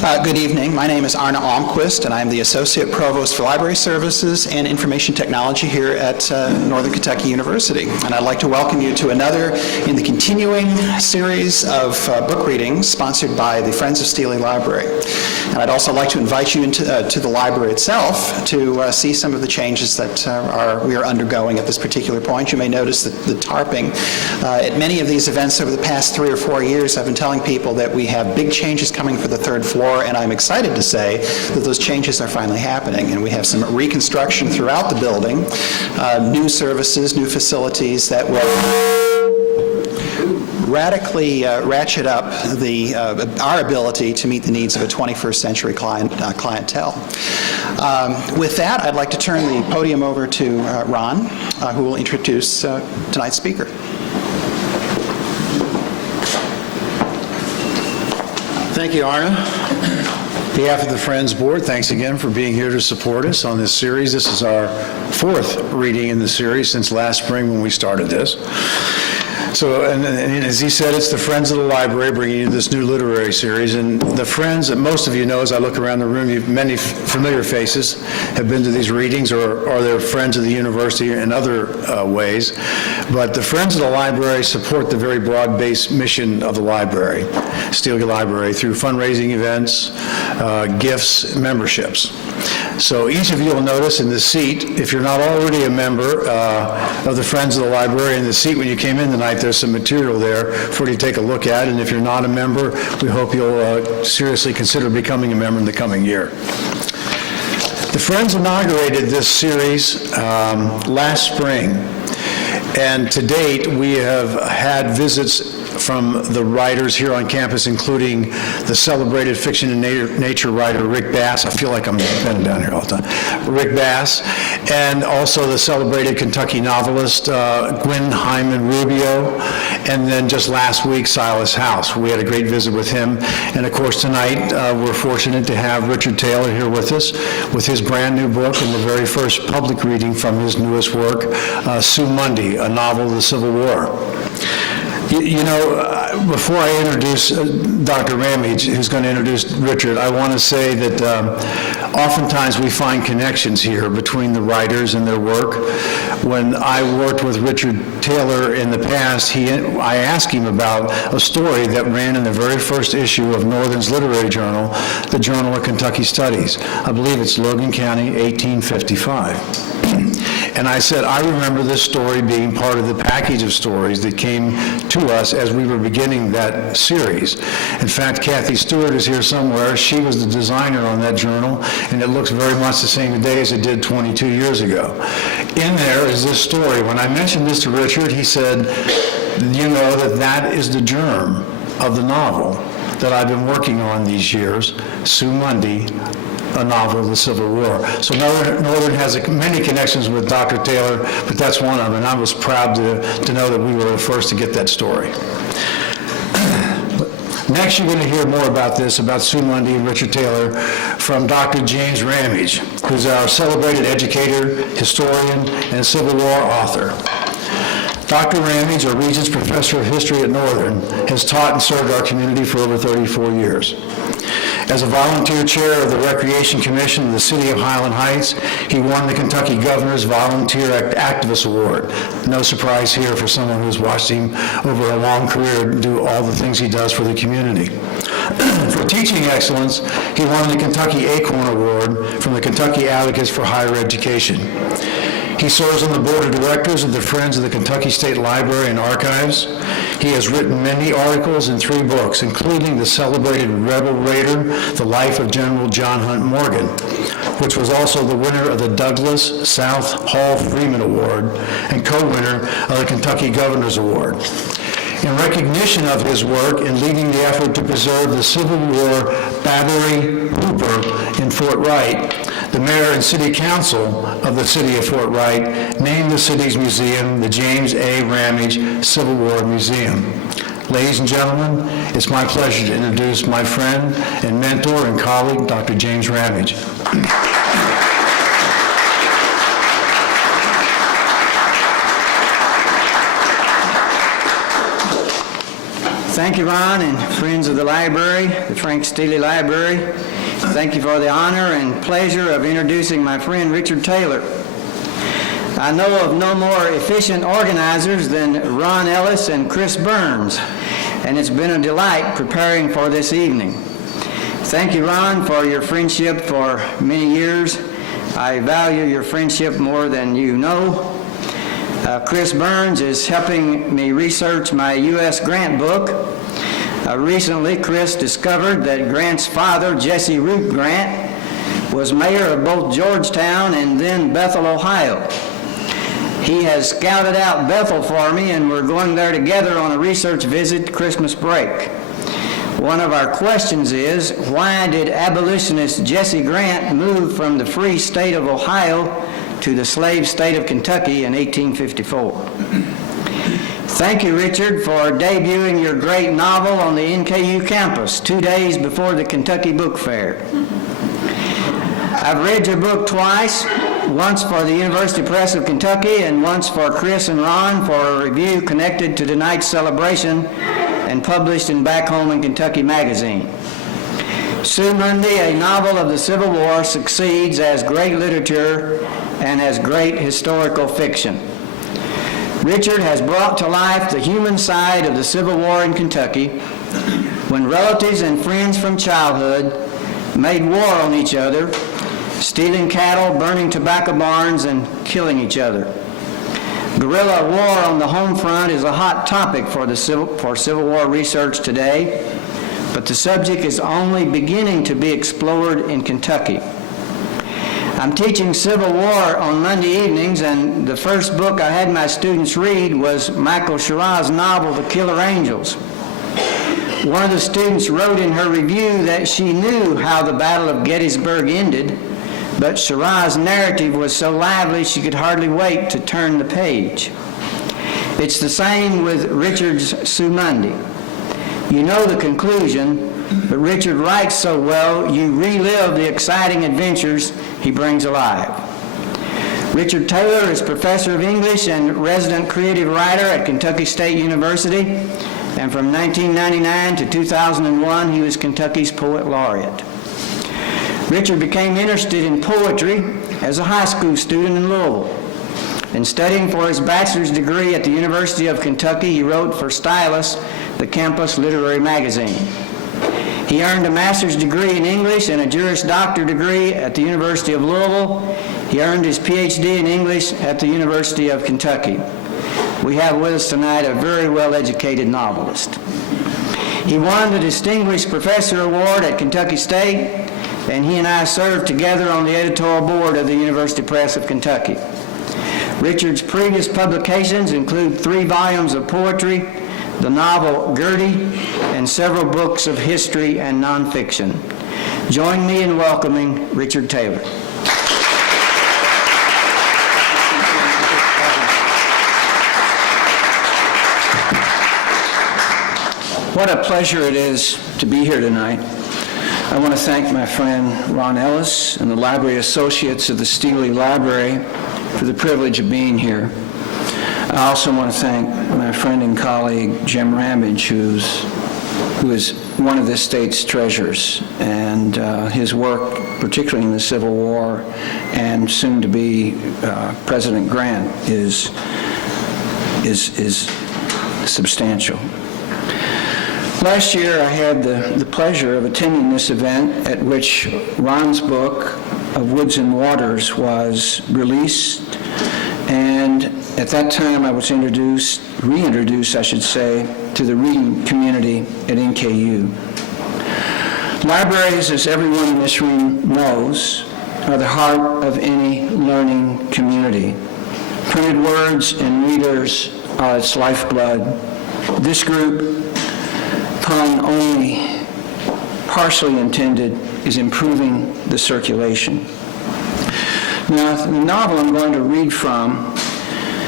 Good evening. My name is Arne Almquist, and I'm the Associate Provost for Library Services and Information Technology here at Northern Kentucky University. And I'd like to welcome you to another in the continuing series of book readings sponsored by the Friends of Steely Library. And I'd also like to invite you into to the library itself to see some of the changes that we are undergoing at this particular point. You may notice that the tarping. At many of these events over the past 3 or 4 years, I've been telling people that we have big changes coming for the third floor, and I'm excited to say that those changes are finally happening. And we have some reconstruction throughout the building, new services, new facilities that will radically ratchet up our ability to meet the needs of a 21st century clientele. With that, I'd like to turn the podium over to Ron, who will introduce tonight's speaker. Thank you, Arne. On behalf of the Friends Board, thanks again for being here to support us on this series. This is our 4th reading in the series since last spring when we started this. So, and as he said, it's the Friends of the Library bringing you this new literary series. And the Friends that most of you know, as I look around the room, many familiar faces have been to these readings or are they're friends of the university in other ways. But the Friends of the Library support the very broad-based mission of the library, Steely Library, through fundraising events, gifts, memberships. So each of you will notice in the seat, if you're not already a member of the Friends of the Library, in the seat when you came in tonight, there's some material there for you to take a look at. And if you're not a member, we hope you'll seriously consider becoming a member in the coming year. The Friends inaugurated this series last spring. And to date, we have had visits from the writers here on campus, including the celebrated fiction and nature writer Rick Bass. I feel like I'm bending down here all the time. Rick Bass, and also the celebrated Kentucky novelist Gwen Hyman Rubio, and then just last week, Silas House. We had a great visit with him. And of course, tonight, we're fortunate to have Richard Taylor here with us with his brand new book and the very first public reading from his newest work, Sue Mundy, a novel of the Civil War. You know, before I introduce Dr. Ramage, who's going to introduce Richard, I want to say that oftentimes we find connections here between the writers and their work. When I worked with Richard Taylor in the past, I asked him about a story that ran in the very first issue of Northern's literary journal, the Journal of Kentucky Studies. I believe it's Logan County, 1855. And I said, I remember this story being part of the package of stories that came to us as we were beginning that series. In fact, Kathy Stewart is here somewhere. She was the designer on that journal, and it looks very much the same today as it did 22 years ago. In there is this story. When I mentioned this to Richard, he said, you know that is the germ of the novel that I've been working on these years, Sue Mundy, a novel of the Civil War. So Northern has many connections with Dr. Taylor, but that's one of them, and I was proud to know that we were the first to get that story. Next, you're going to hear more about this, about Sue Mundy and Richard Taylor, from Dr. James Ramage, who's our celebrated educator, historian, and Civil War author. Dr. Ramage, a Regents Professor of History at Northern, has taught and served our community for over 34 years. As a volunteer chair of the Recreation Commission of the City of Highland Heights, he won the Kentucky Governor's Volunteer Activist Award. No surprise here for someone who's watched him over a long career do all the things he does for the community. For teaching excellence, he won the Kentucky Acorn Award from the Kentucky Advocates for Higher Education. He serves on the board of directors of the Friends of the Kentucky State Library and Archives. He has written many articles in 3 books, including the celebrated Rebel Raider, The Life of General John Hunt Morgan, which was also the winner of the Douglas South Hall Freeman Award and co-winner of the Kentucky Governor's Award. In recognition of his work in leading the effort to preserve the Civil War Battery Hooper in Fort Wright, the mayor and city council of the city of Fort Wright named the city's museum the James A. Ramage Civil War Museum. Ladies and gentlemen, it's my pleasure to introduce my friend and mentor and colleague, Dr. James Ramage. Thank you, Ron, and friends of the library, the Frank Steely Library. Thank you for the honor and pleasure of introducing my friend Richard Taylor. I know of no more efficient organizers than Ron Ellis and Chris Burns, and it's been a delight preparing for this evening. Thank you, Ron, for your friendship for many years. I value your friendship more than you know. Chris Burns is helping me research my U.S. Grant book. Recently, Chris discovered that Grant's father, Jesse Root Grant, was mayor of both Georgetown and then Bethel, Ohio. He has scouted out Bethel for me, and we're going there together on a research visit Christmas break. One of our questions is, why did abolitionist Jesse Grant move from the free state of Ohio to the slave state of Kentucky in 1854? Thank you, Richard, for debuting your great novel on the NKU campus 2 days before the Kentucky Book Fair. I've read your book twice, once for the University Press of Kentucky and once for Chris and Ron for a review connected to tonight's celebration and published in Back Home in Kentucky magazine. Sue Mundy, a novel of the Civil War, succeeds as great literature and as great historical fiction. Richard has brought to life the human side of the Civil War in Kentucky, when relatives and friends from childhood made war on each other, stealing cattle, burning tobacco barns, and killing each other. Guerrilla war on the home front is a hot topic for Civil War research today, but the subject is only beginning to be explored in Kentucky. I'm teaching Civil War on Monday evenings, and the first book I had my students read was Michael Shiraz's novel, The Killer Angels. One of the students wrote in her review that she knew how the Battle of Gettysburg ended, but Shiraz's narrative was so lively she could hardly wait to turn the page. It's the same with Richard's Sue Mundy. You know the conclusion, but Richard writes so well, you relive the exciting adventures he brings alive. Richard Taylor is professor of English and resident creative writer at Kentucky State University, and from 1999 to 2001, he was Kentucky's Poet Laureate. Richard became interested in poetry as a high school student in Louisville. In studying for his bachelor's degree at the University of Kentucky, he wrote for Stylus, the campus literary magazine. He earned a master's degree in English and a Juris Doctor degree at the University of Louisville. He earned his PhD in English at the University of Kentucky. We have with us tonight a very well-educated novelist. He won the Distinguished Professor Award at Kentucky State, and he and I served together on the editorial board of the University Press of Kentucky. Richard's previous publications include 3 volumes of poetry, the novel Gertie, and several books of history and nonfiction. Join me in welcoming Richard Taylor. What a pleasure it is to be here tonight. I want to thank my friend Ron Ellis and the Library Associates of the Steely Library for the privilege of being here. I also want to thank my friend and colleague Jim Ramage, who is one of this state's treasures, and his work, particularly in the Civil War and soon to be President Grant, is substantial. Last year, I had the pleasure of attending this event at which Ron's book of Woods and Waters was released, and at that time I was reintroduced, I should say, to the reading community at NKU. Libraries, as everyone in this room knows, are the heart of any learning community. Printed words and readers are its lifeblood. This group, pun only partially intended, is improving the circulation. Now, the novel I'm going to read from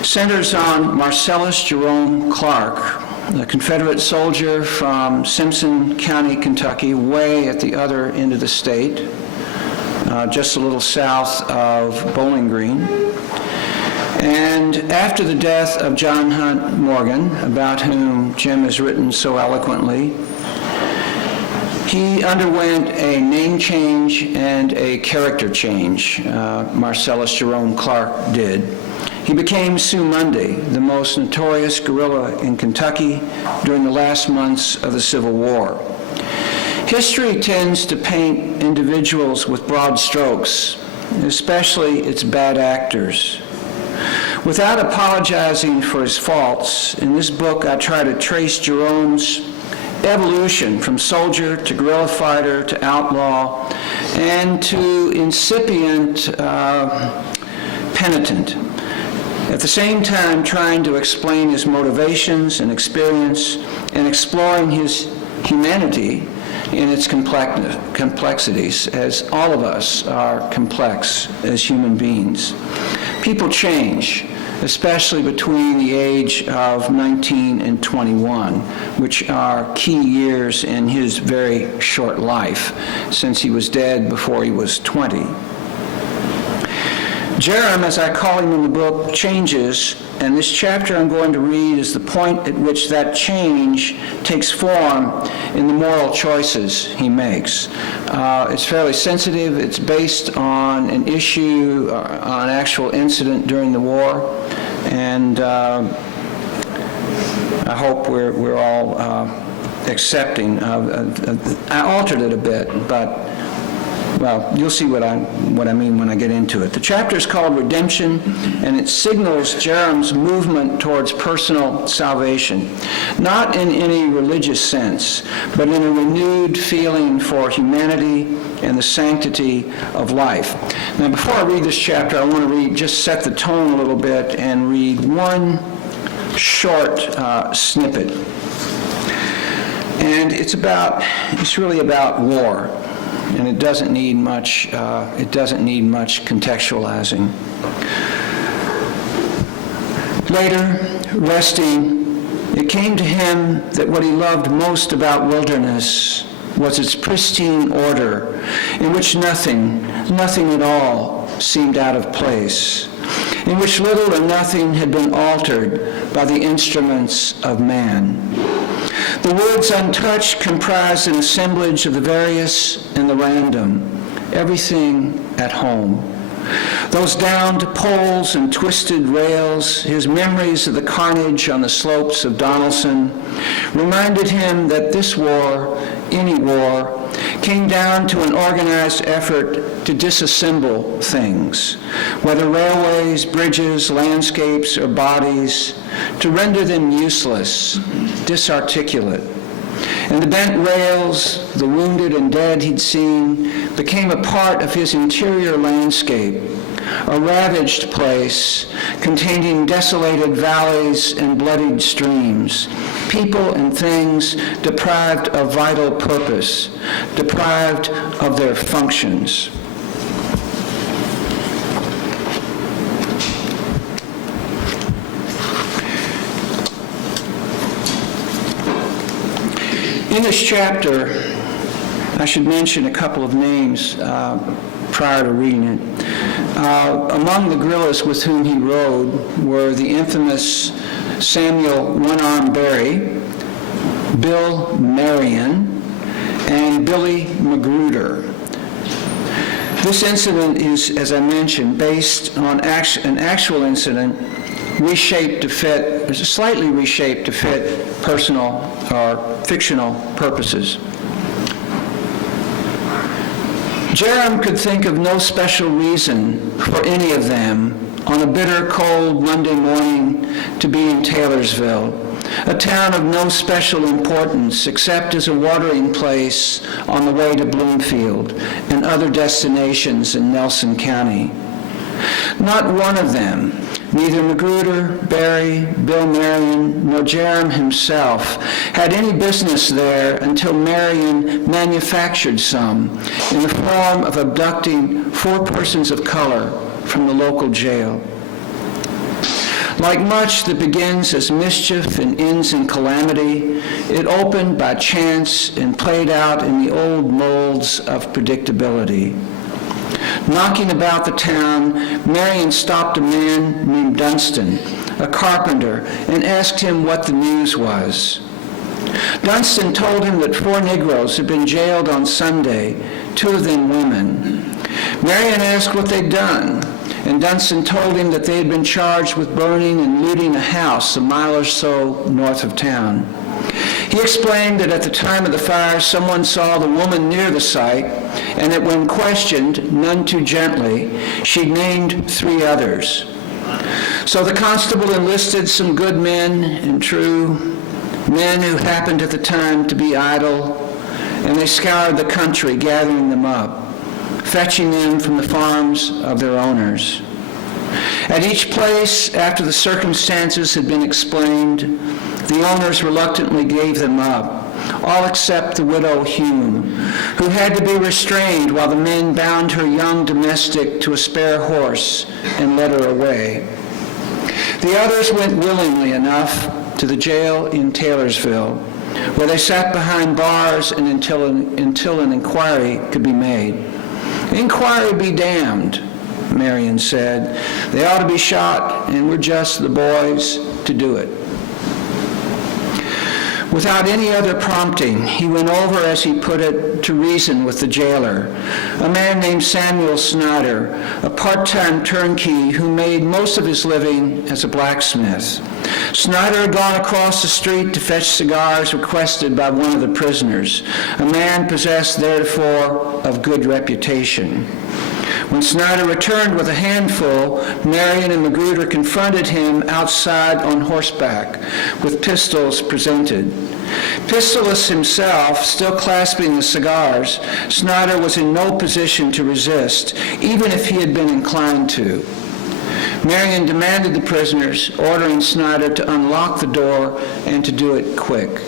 centers on Marcellus Jerome Clark, a Confederate soldier from Simpson County, Kentucky, way at the other end of the state, just a little south of Bowling Green. And after the death of John Hunt Morgan, about whom Jim has written so eloquently, he underwent a name change and a character change. Marcellus Jerome Clark did. He became Sue Mundy, the most notorious guerrilla in Kentucky during the last months of the Civil War. History tends to paint individuals with broad strokes, especially its bad actors. Without apologizing for his faults, in this book I try to trace Jerome's evolution from soldier to guerrilla fighter to outlaw and to incipient penitent. At the same time, trying to explain his motivations and experience and exploring his humanity in its complexities, as all of us are complex as human beings. People change, especially between the age of 19 and 21, which are key years in his very short life, since he was dead before he was 20. Jerem, as I call him in the book, changes, and this chapter I'm going to read is the point at which that change takes form in the moral choices he makes. It's fairly sensitive. It's based on an issue, on an actual incident during the war, and I hope we're all accepting of I altered it a bit, but well, you'll see what I mean when I get into it. The chapter is called Redemption, and it signals Jerem's movement towards personal salvation, not in any religious sense, but in a renewed feeling for humanity and the sanctity of life. Now, before I read this chapter, I want to just set the tone a little bit and read one short snippet. And it's really about war. And it doesn't need much contextualizing. Later, resting, it came to him that what he loved most about wilderness was its pristine order, in which nothing at all seemed out of place, in which little or nothing had been altered by the instruments of man. The woods untouched comprised an assemblage of the various and the random, everything at home. Those downed poles and twisted rails, his memories of the carnage on the slopes of Donelson, reminded him that this war, any war, came down to an organized effort to disassemble things, whether railways, bridges, landscapes, or bodies, to render them useless, disarticulate. And the bent rails, the wounded and dead he'd seen, became a part of his interior landscape, a ravaged place containing desolated valleys and bloodied streams, people and things deprived of vital purpose, deprived of their functions. In this chapter, I should mention a couple of names prior to reading it. Among the guerrillas with whom he rode were the infamous Samuel One-Arm Berry, Bill Marion, and Billy Magruder. This incident is, as I mentioned, based on an actual incident slightly reshaped to fit personal or fictional purposes. Jerem could think of no special reason for any of them on a bitter, cold Monday morning to be in Taylorsville, a town of no special importance except as a watering place on the way to Bloomfield and other destinations in Nelson County. Not one of them, neither Magruder, Berry, Bill Marion, nor Jerem himself, had any business there until Marion manufactured some in the form of abducting 4 persons of color from the local jail. Like much that begins as mischief and ends in calamity, it opened by chance and played out in the old molds of predictability. Knocking about the town, Marion stopped a man named Dunstan, a carpenter, and asked him what the news was. Dunstan told him that 4 Negroes had been jailed on Sunday, 2 of them women. Marion asked what they'd done, and Dunstan told him that they had been charged with burning and looting a house a mile or so north of town. He explained that at the time of the fire, someone saw the woman near the site, and that when questioned, none too gently, she named 3 others. So the constable enlisted some good men and true, men who happened at the time to be idle, and they scoured the country, gathering them up, fetching them from the farms of their owners. At each place, after the circumstances had been explained, the owners reluctantly gave them up, all except the widow Hume, who had to be restrained while the men bound her young domestic to a spare horse and led her away. The others went willingly enough to the jail in Taylorsville, where they sat behind bars and until an inquiry could be made. "Inquiry be damned," Marion said. "They ought to be shot, and we're just the boys to do it." Without any other prompting, he went over, as he put it, to reason with the jailer, a man named Samuel Snyder, a part-time turnkey who made most of his living as a blacksmith. Snyder had gone across the street to fetch cigars requested by one of the prisoners, a man possessed theretofore of good reputation. When Snyder returned with a handful, Marion and Magruder confronted him outside on horseback, with pistols presented. Pistolless himself, still clasping the cigars, Snyder was in no position to resist, even if he had been inclined to. Marion demanded the prisoners, ordering Snyder to unlock the door and to do it quick.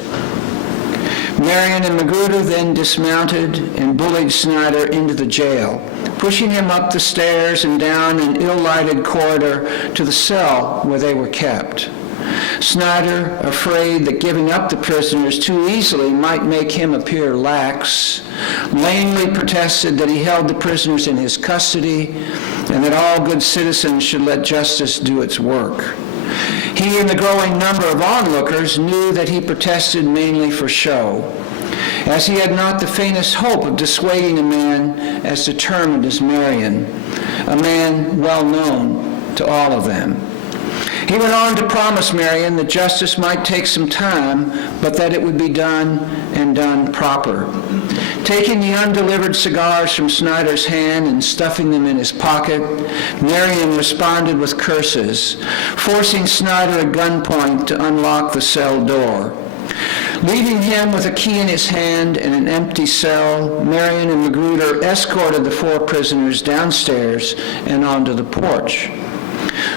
Marion and Magruder then dismounted and bullied Snyder into the jail, pushing him up the stairs and down an ill-lighted corridor to the cell where they were kept. Snyder, afraid that giving up the prisoners too easily might make him appear lax, lamely protested that he held the prisoners in his custody and that all good citizens should let justice do its work. He and the growing number of onlookers knew that he protested mainly for show, as he had not the faintest hope of dissuading a man as determined as Marion, a man well known to all of them. He went on to promise Marion that justice might take some time, but that it would be done and done proper. Taking the undelivered cigars from Snyder's hand and stuffing them in his pocket, Marion responded with curses, forcing Snyder at gunpoint to unlock the cell door. Leaving him with a key in his hand and an empty cell, Marion and Magruder escorted the 4 prisoners downstairs and onto the porch,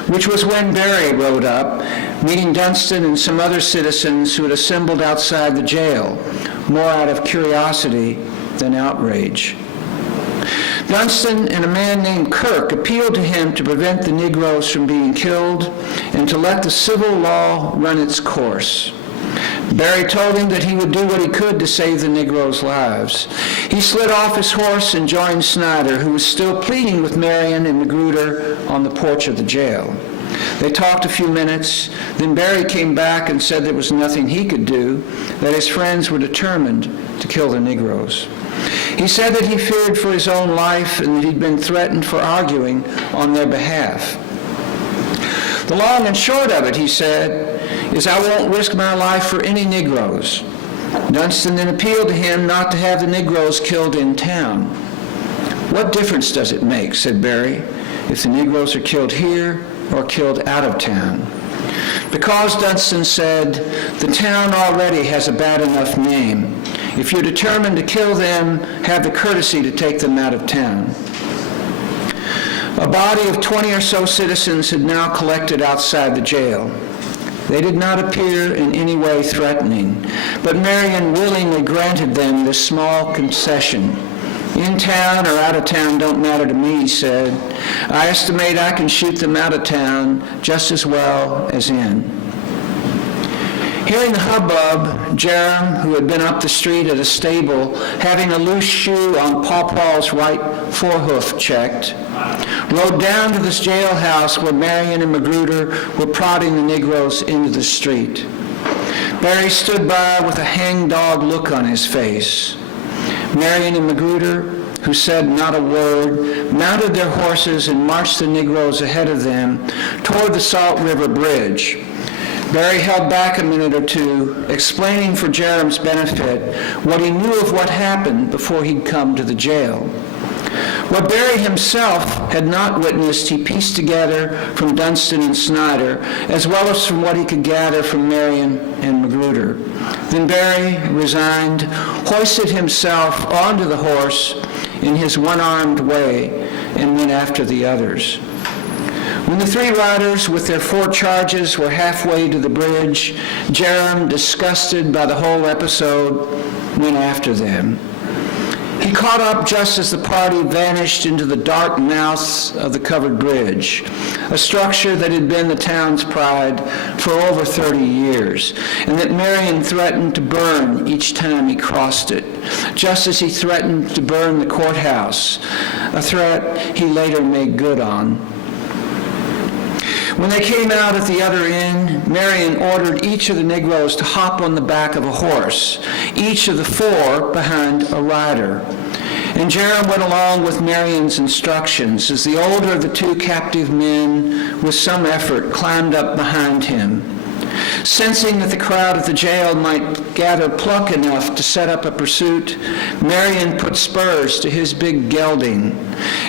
which was when Barry rode up, meeting Dunstan and some other citizens who had assembled outside the jail, more out of curiosity than outrage. Dunstan and a man named Kirk appealed to him to prevent the Negroes from being killed and to let the civil law run its course. Barry told him that he would do what he could to save the Negroes' lives. He slid off his horse and joined Snyder, who was still pleading with Marion and Magruder on the porch of the jail. They talked a few minutes, then Barry came back and said there was nothing he could do, that his friends were determined to kill the Negroes. He said that he feared for his own life and that he'd been threatened for arguing on their behalf. "The long and short of it," he said, "is I won't risk my life for any Negroes." Dunstan then appealed to him not to have the Negroes killed in town. "What difference does it make," said Barry, "if the Negroes are killed here or killed out of town?" "Because," Dunstan said, "the town already has a bad enough name. If you're determined to kill them, have the courtesy to take them out of town." A body of 20 or so citizens had now collected outside the jail. They did not appear in any way threatening, but Marion willingly granted them this small concession. "In town or out of town don't matter to me," he said. "I estimate I can shoot them out of town just as well as in." Hearing the hubbub, Jerem, who had been up the street at a stable, having a loose shoe on Paul's right forehoof checked, rode down to this jailhouse where Marion and Magruder were prodding the Negroes into the street. Barry stood by with a hangdog look on his face. Marion and Magruder, who said not a word, mounted their horses and marched the Negroes ahead of them toward the Salt River Bridge. Barry held back a minute or two, explaining for Jerem's benefit what he knew of what happened before he'd come to the jail. What Barry himself had not witnessed, he pieced together from Dunstan and Snyder, as well as from what he could gather from Marion and Magruder. Then Barry, resigned, hoisted himself onto the horse in his one-armed way and went after the others. When the three riders with their 4 charges were halfway to the bridge, Jerem, disgusted by the whole episode, went after them. He caught up just as the party vanished into the dark mouths of the covered bridge, a structure that had been the town's pride for over 30 years, and that Marion threatened to burn each time he crossed it, just as he threatened to burn the courthouse, a threat he later made good on. When they came out at the other end, Marion ordered each of the Negroes to hop on the back of a horse, each of the 4 behind a rider. And Jerem went along with Marion's instructions as the older of the 2 captive men, with some effort, climbed up behind him. Sensing that the crowd at the jail might gather pluck enough to set up a pursuit, Marion put spurs to his big gelding,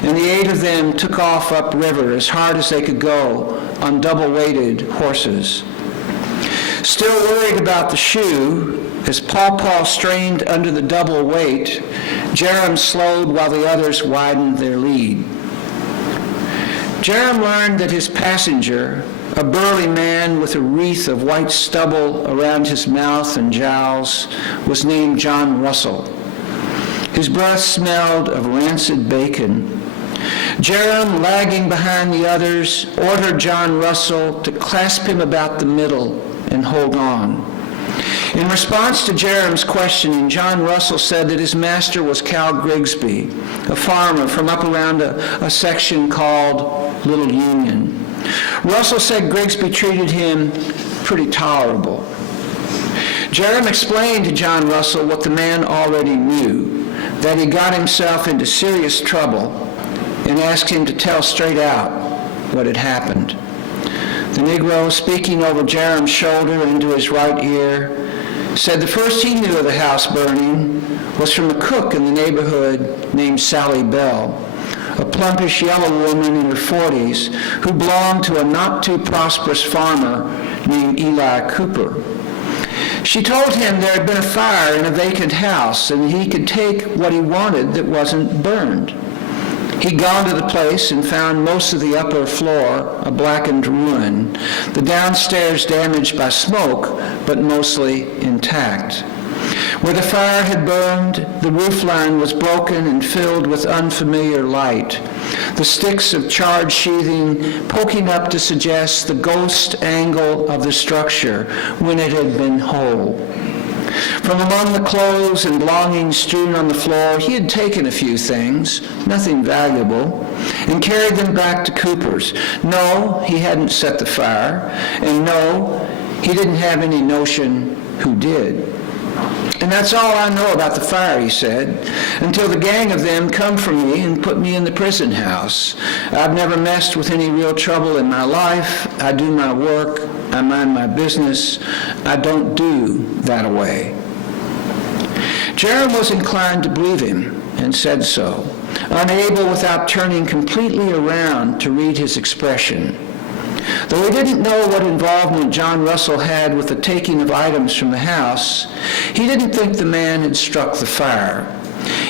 and the 8 of them took off upriver as hard as they could go on double-weighted horses. Still worried about the shoe, as Paul strained under the double weight, Jerem slowed while the others widened their lead. Jerem learned that his passenger, a burly man with a wreath of white stubble around his mouth and jowls, was named John Russell. His breath smelled of rancid bacon. Jerem, lagging behind the others, ordered John Russell to clasp him about the middle and hold on. In response to Jerem's questioning, John Russell said that his master was Cal Grigsby, a farmer from up around a section called Little Union. Russell said Grigsby treated him pretty tolerable. Jerem explained to John Russell what the man already knew, that he got himself into serious trouble, and asked him to tell straight out what had happened. The Negro, speaking over Jerem's shoulder into his right ear, said the first he knew of the house burning was from a cook in the neighborhood named Sally Bell, a plumpish yellow woman in her 40s who belonged to a not-too-prosperous farmer named Eli Cooper. She told him there had been a fire in a vacant house and he could take what he wanted that wasn't burned. He'd gone to the place and found most of the upper floor a blackened ruin, the downstairs damaged by smoke, but mostly intact. Where the fire had burned, the roofline was broken and filled with unfamiliar light, the sticks of charred sheathing poking up to suggest the ghost angle of the structure when it had been whole. From among the clothes and belongings strewn on the floor, he had taken a few things, nothing valuable, and carried them back to Cooper's. No, he hadn't set the fire, and no, he didn't have any notion who did. And that's all I know about the fire, he said, until the gang of them come for me and put me in the prison house. I've never messed with any real trouble in my life. I do my work. I mind my business. I don't do that-a-way. Jerem was inclined to believe him and said so, unable without turning completely around to read his expression. Though he didn't know what involvement John Russell had with the taking of items from the house, he didn't think the man had struck the fire.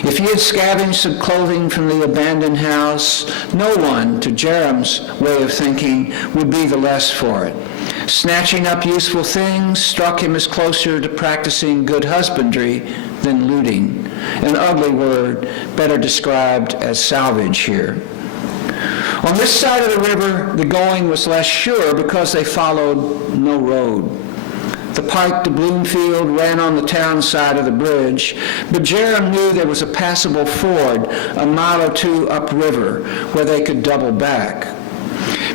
If he had scavenged some clothing from the abandoned house, no one, to Jerem's way of thinking, would be the less for it. Snatching up useful things struck him as closer to practicing good husbandry than looting, an ugly word better described as salvage here. On this side of the river, the going was less sure because they followed no road. The pike to Bloomfield ran on the town side of the bridge, but Jerem knew there was a passable ford a mile or two upriver where they could double back.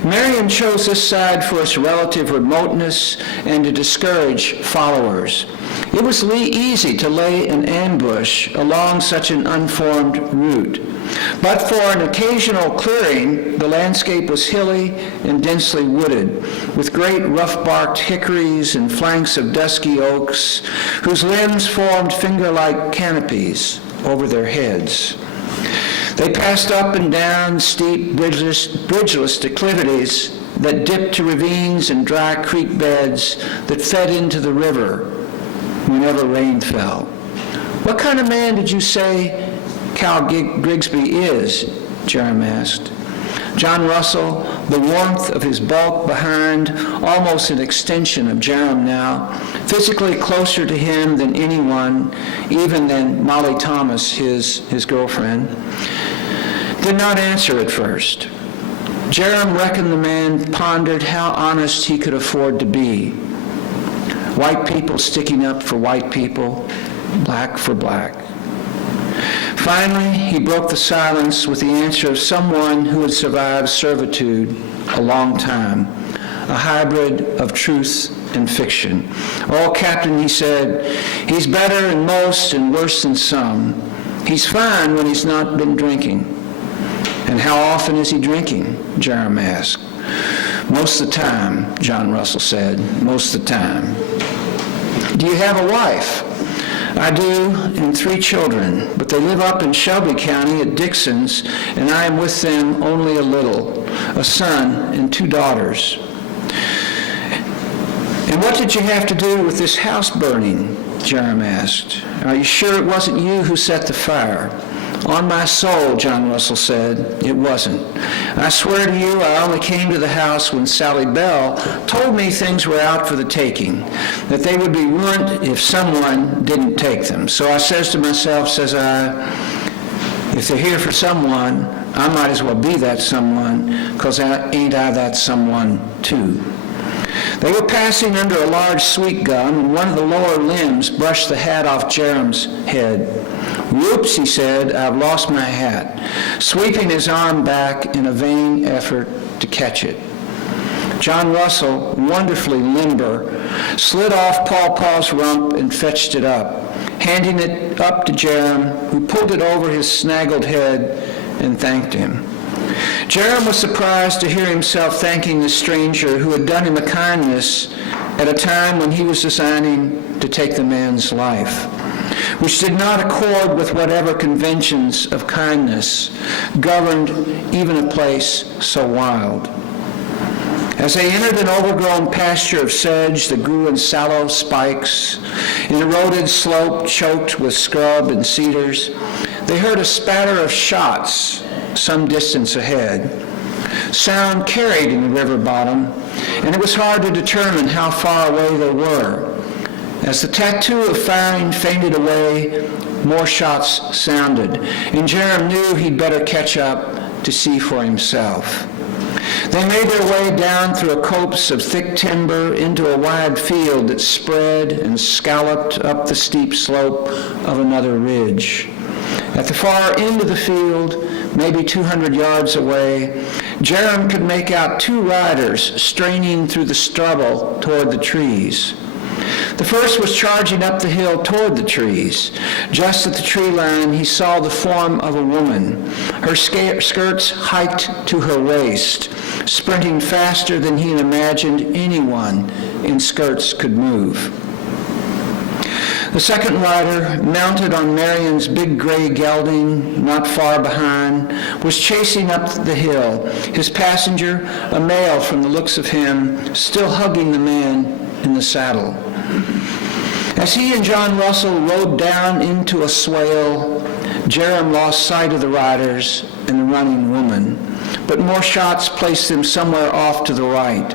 Marion chose this side for its relative remoteness and to discourage followers. It was easy to lay an ambush along such an unformed route. But for an occasional clearing, the landscape was hilly and densely wooded, with great rough-barked hickories and flanks of dusky oaks, whose limbs formed finger-like canopies over their heads. They passed up and down steep, bridgeless declivities that dipped to ravines and dry creek beds that fed into the river whenever rain fell. "What kind of man did you say Cal Grigsby is?" Jerem asked. John Russell, the warmth of his bulk behind, almost an extension of Jerem now, physically closer to him than anyone, even than Molly Thomas, his girlfriend, did not answer at first. Jerem reckoned the man pondered how honest he could afford to be. White people sticking up for white people, black for black. Finally, he broke the silence with the answer of someone who had survived servitude a long time, a hybrid of truth and fiction. "Oh, Captain," he said, "he's better than most and worse than some. He's fine when he's not been drinking." "And how often is he drinking?" Jerem asked. "Most of the time," John Russell said, "most of the time." "Do you have a wife?" "I do, and 3 children, but they live up in Shelby County at Dixon's, and I am with them only a little, a son and 2 daughters. "And what did you have to do with this house burning?" Jerem asked. "Are you sure it wasn't you who set the fire?" "On my soul," John Russell said, "it wasn't. I swear to you I only came to the house when Sally Bell told me things were out for the taking, that they would be ruined if someone didn't take them. So I says to myself, says I, if they're here for someone, I might as well be that someone, because ain't I that someone too?" They were passing under a large sweet gum, and one of the lower limbs brushed the hat off Jerem's head. "Whoops," he said, "I've lost my hat," sweeping his arm back in a vain effort to catch it. John Russell, wonderfully limber, slid off Paw Paw's rump and fetched it up, handing it up to Jerem, who pulled it over his snaggled head and thanked him. Jerem was surprised to hear himself thanking the stranger who had done him a kindness at a time when he was designing to take the man's life, which did not accord with whatever conventions of kindness governed even a place so wild. As they entered an overgrown pasture of sedge that grew in sallow spikes, an eroded slope choked with scrub and cedars, they heard a spatter of shots some distance ahead. Sound carried in the river bottom, and it was hard to determine how far away they were. As the tattoo of firing faded away, more shots sounded, and Jerem knew he'd better catch up to see for himself. They made their way down through a copse of thick timber into a wide field that spread and scalloped up the steep slope of another ridge. At the far end of the field, maybe 200 yards away, Jerem could make out 2 riders straining through the stubble toward the trees. The first was charging up the hill toward the trees. Just at the tree line, he saw the form of a woman, her skirts hiked to her waist, sprinting faster than he had imagined anyone in skirts could move. The second rider, mounted on Marion's big gray gelding, not far behind, was chasing up the hill, his passenger, a male from the looks of him, still hugging the man in the saddle. As he and John Russell rode down into a swale, Jerem lost sight of the riders and the running woman, but more shots placed them somewhere off to the right.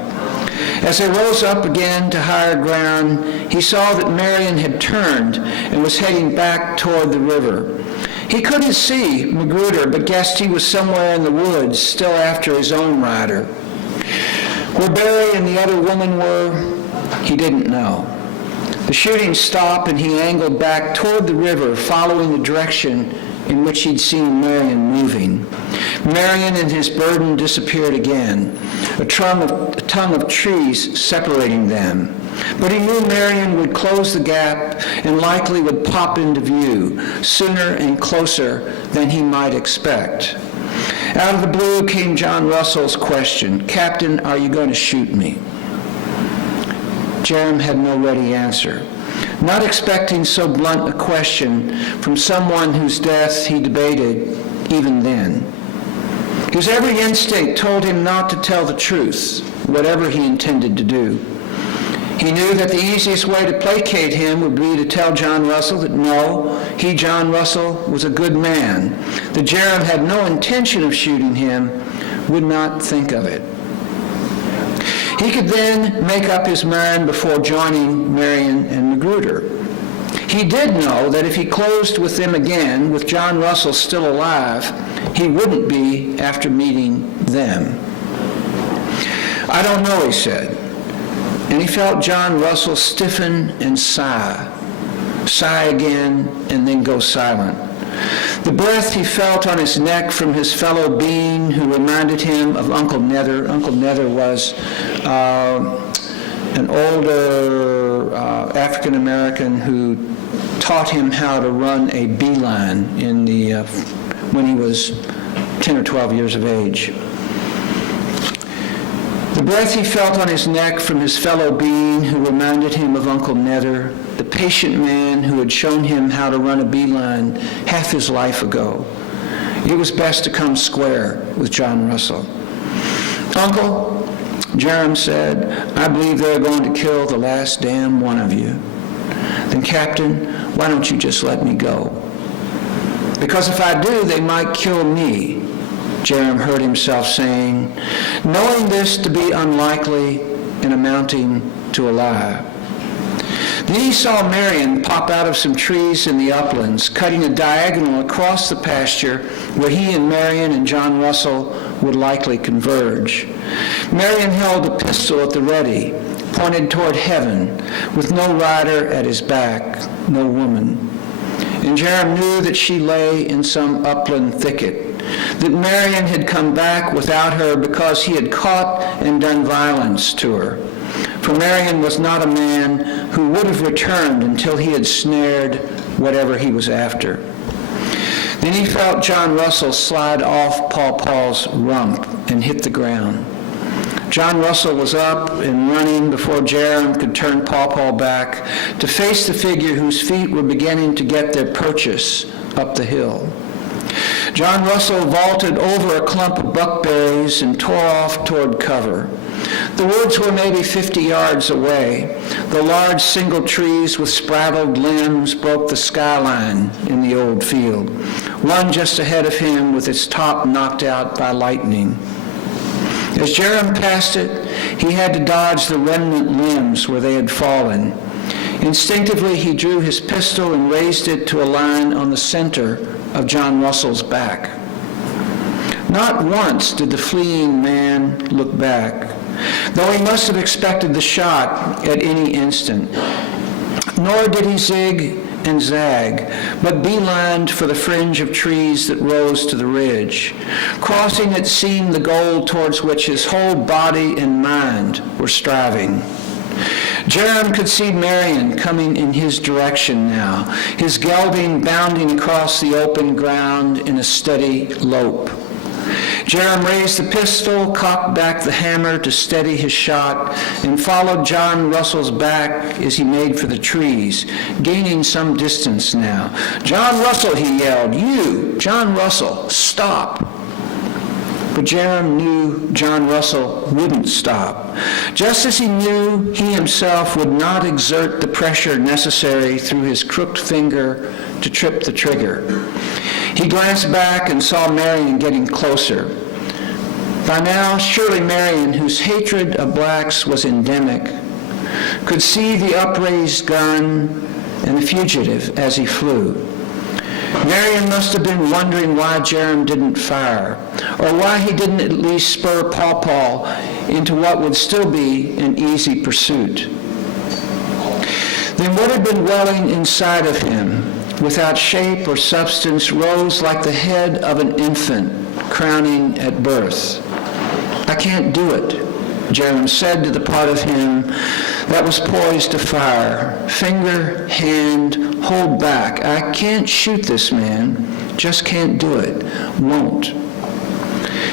As they rose up again to higher ground, he saw that Marion had turned and was heading back toward the river. He couldn't see Magruder, but guessed he was somewhere in the woods, still after his own rider. Where Barry and the other woman were, he didn't know. The shooting stopped, and he angled back toward the river, following the direction in which he'd seen Marion moving. Marion and his burden disappeared again, a tongue of trees separating them. But he knew Marion would close the gap and likely would pop into view sooner and closer than he might expect. Out of the blue came John Russell's question, "Captain, are you going to shoot me?" Jerem had no ready answer, not expecting so blunt a question from someone whose death he debated even then. His every instinct told him not to tell the truth, whatever he intended to do. He knew that the easiest way to placate him would be to tell John Russell that no, he, John Russell, was a good man, that Jerem had no intention of shooting him, would not think of it. He could then make up his mind before joining Marion and Magruder. He did know that if he closed with them again, with John Russell still alive, he wouldn't be after meeting them. "I don't know," he said. And he felt John Russell stiffen and sigh again, and then go silent. The breath he felt on his neck from his fellow being who reminded him of Uncle Nether. Uncle Nether was an older African-American who taught him how to run a beeline when he was 10 or 12 years of age. The breath he felt on his neck from his fellow being who reminded him of Uncle Nether, the patient man who had shown him how to run a beeline half his life ago. It was best to come square with John Russell. "Uncle," Jerem said, "I believe they're going to kill the last damn one of you." "Then, Captain, why don't you just let me go?" "Because if I do, they might kill me," Jerem heard himself saying, knowing this to be unlikely and amounting to a lie. Then he saw Marion pop out of some trees in the uplands, cutting a diagonal across the pasture where he and Marion and John Russell would likely converge. Marion held a pistol at the ready, pointed toward heaven, with no rider at his back, no woman. And Jerem knew that she lay in some upland thicket, that Marion had come back without her because he had caught and done violence to her. For Marion was not a man who would have returned until he had snared whatever he was after. Then he felt John Russell slide off Paw Paw's rump and hit the ground. John Russell was up and running before Jerem could turn Paw Paw back to face the figure whose feet were beginning to get their purchase up the hill. John Russell vaulted over a clump of buckberries and tore off toward cover. The woods were maybe 50 yards away. The large single trees with spraddled limbs broke the skyline in the old field, one just ahead of him with its top knocked out by lightning. As Jerem passed it, he had to dodge the remnant limbs where they had fallen. Instinctively, he drew his pistol and raised it to a line on the center of John Russell's back. Not once did the fleeing man look back, though he must have expected the shot at any instant. Nor did he zig and zag, but beelined for the fringe of trees that rose to the ridge. Crossing it seemed the goal towards which his whole body and mind were striving. Jerem could see Marion coming in his direction now, his gelding bounding across the open ground in a steady lope. Jerem raised the pistol, cocked back the hammer to steady his shot, and followed John Russell's back as he made for the trees, gaining some distance now. "John Russell," he yelled, "you, John Russell, stop!" But Jerem knew John Russell wouldn't stop, just as he knew he himself would not exert the pressure necessary through his crooked finger to trip the trigger. He glanced back and saw Marion getting closer. By now, surely Marion, whose hatred of blacks was endemic, could see the upraised gun and the fugitive as he flew. Marion must have been wondering why Jerem didn't fire, or why he didn't at least spur Paw Paw into what would still be an easy pursuit. Then what had been welling inside of him, without shape or substance, rose like the head of an infant, crowning at birth. "I can't do it," Jerem said to the part of him that was poised to fire. Finger, hand, hold back. "I can't shoot this man. Just can't do it. Won't."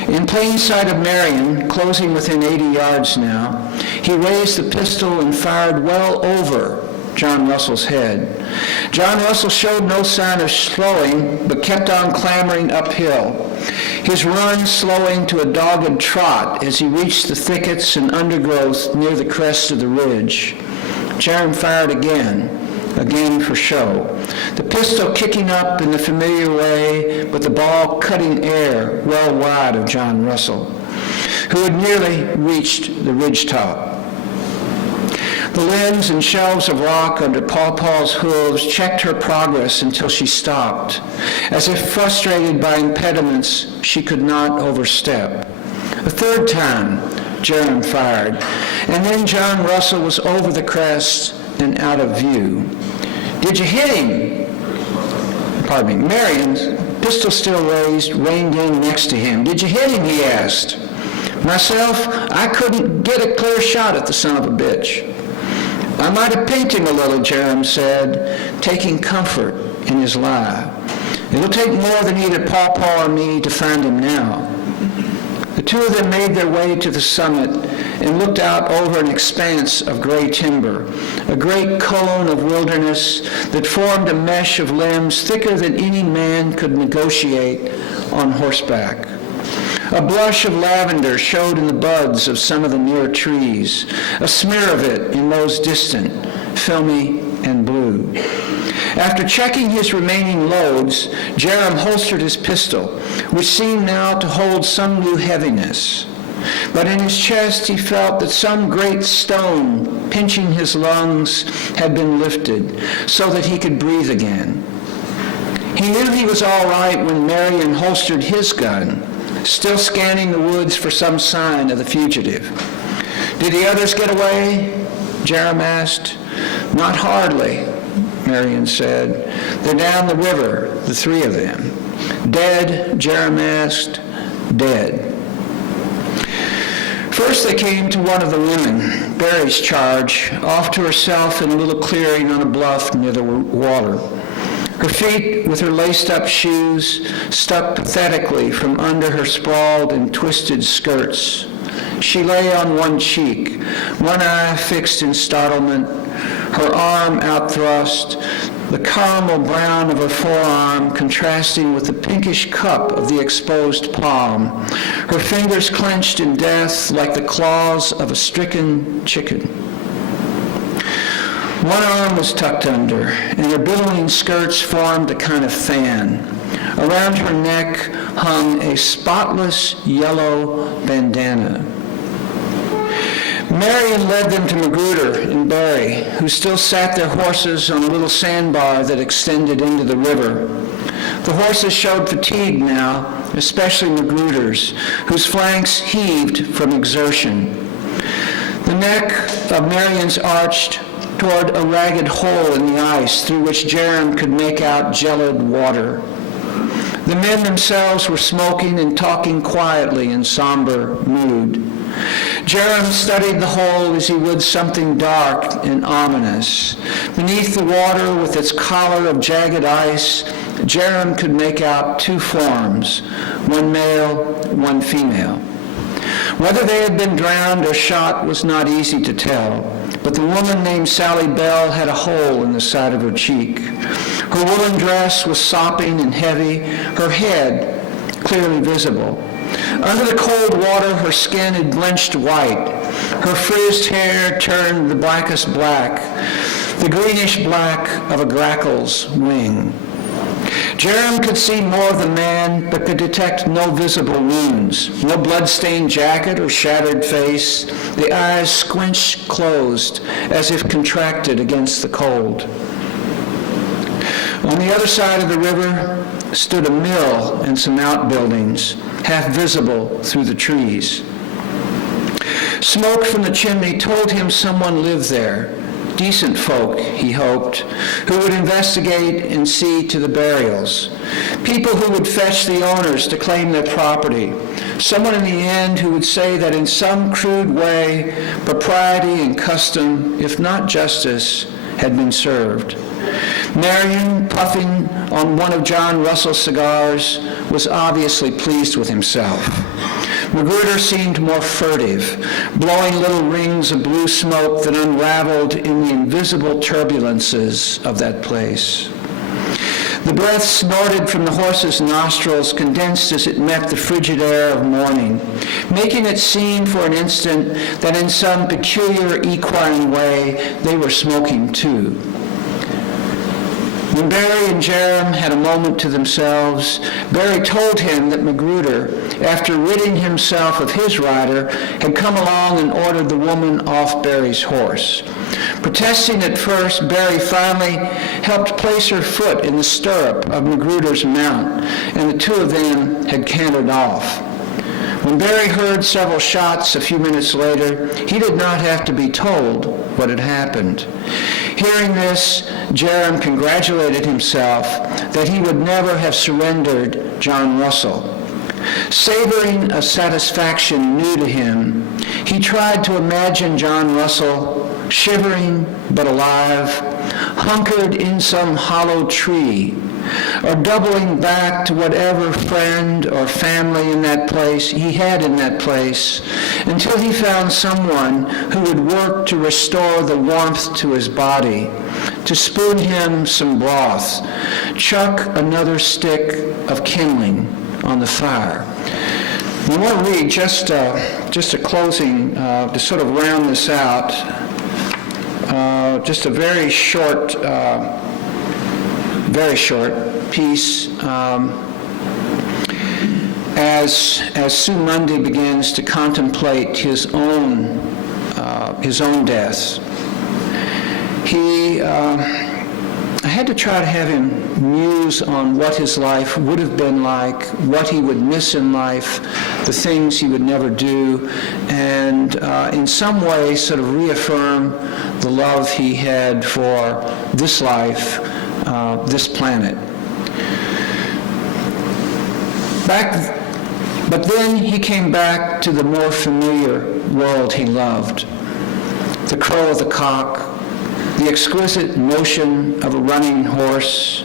In plain sight of Marion, closing within 80 yards now, he raised the pistol and fired well over John Russell's head. John Russell showed no sign of slowing, but kept on clambering uphill, his run slowing to a dogged trot as he reached the thickets and undergrowth near the crest of the ridge. Jerem fired again for show, the pistol kicking up in the familiar way, but the ball cutting air well wide of John Russell, who had nearly reached the ridgetop. The limbs and shelves of rock under Pawpaw's hooves checked her progress until she stopped, as if frustrated by impediments she could not overstep. A third time, Jerem fired, and then John Russell was over the crest and out of view. "Did you hit him?" Marion's pistol still raised, reined in next to him. "Did you hit him?" he asked. "Myself, I couldn't get a clear shot at the son of a bitch." "I might have pinked him a little," Jerem said, taking comfort in his lie. "It'll take more than either Pawpaw or me to find him now." The two of them made their way to the summit and looked out over an expanse of gray timber, a great cone of wilderness that formed a mesh of limbs thicker than any man could negotiate on horseback. A blush of lavender showed in the buds of some of the near trees, a smear of it in those distant, filmy and blue. After checking his remaining loads, Jerem holstered his pistol, which seemed now to hold some new heaviness. But in his chest he felt that some great stone pinching his lungs had been lifted so that he could breathe again. He knew he was all right when Marion holstered his gun, still scanning the woods for some sign of the fugitive. "Did the others get away?" Jerem asked. "Not hardly," Marion said. "They're down the river, the three of them." "Dead?" Jerem asked. "Dead." First they came to one of the women, Barry's charge, off to herself in a little clearing on a bluff near the water. Her feet, with her laced-up shoes, stuck pathetically from under her sprawled and twisted skirts. She lay on one cheek, one eye fixed in startlement, her arm outthrust, the caramel brown of her forearm contrasting with the pinkish cup of the exposed palm, her fingers clenched in death like the claws of a stricken chicken. One arm was tucked under, and her billowing skirts formed a kind of fan. Around her neck hung a spotless yellow bandana. Marion led them to Magruder and Barry, who still sat their horses on a little sandbar that extended into the river. The horses showed fatigue now, especially Magruder's, whose flanks heaved from exertion. The neck of Marion's arched toward a ragged hole in the ice through which Jerem could make out gelid water. The men themselves were smoking and talking quietly in somber mood. Jerem studied the hole as he would something dark and ominous. Beneath the water, with its collar of jagged ice, Jerem could make out two forms, one male, one female. Whether they had been drowned or shot was not easy to tell, but the woman named Sally Bell had a hole in the side of her cheek. Her woolen dress was sopping and heavy, her head clearly visible. Under the cold water, her skin had blenched white, her frizzed hair turned the blackest black, the greenish black of a grackel's wing. Jerem could see more of the man, but could detect no visible wounds, no blood-stained jacket or shattered face, the eyes squinched closed, as if contracted against the cold. On the other side of the river stood a mill and some outbuildings, half visible through the trees. Smoke from the chimney told him someone lived there, decent folk, he hoped, who would investigate and see to the burials. People who would fetch the owners to claim their property. Someone in the end who would say that in some crude way, propriety and custom, if not justice, had been served. Marion, puffing on one of John Russell's cigars, was obviously pleased with himself. Magruder seemed more furtive, blowing little rings of blue smoke that unraveled in the invisible turbulences of that place. The breath snorted from the horse's nostrils, condensed as it met the frigid air of morning, making it seem for an instant that in some peculiar equine way they were smoking too. When Barry and Jerem had a moment to themselves, Barry told him that Magruder, after ridding himself of his rider, had come along and ordered the woman off Barry's horse. Protesting at first, Barry finally helped place her foot in the stirrup of Magruder's mount, and the two of them had cantered off. When Barry heard several shots a few minutes later, he did not have to be told what had happened. Hearing this, Jerem congratulated himself that he would never have surrendered John Russell. Savoring a satisfaction new to him, he tried to imagine John Russell, shivering but alive, hunkered in some hollow tree, or doubling back to whatever friend or family in that place he had in that place, until he found someone who would work to restore the warmth to his body, to spoon him some broth, chuck another stick of kindling on the fire. We want to read just a closing to sort of round this out, just a very short piece as Sue Mundy begins to contemplate his own death. I had to try to have him muse on what his life would have been like, what he would miss in life, the things he would never do, and in some way sort of reaffirm the love he had for this life, this planet. But then he came back to the more familiar world he loved. The crow of the cock, the exquisite motion of a running horse,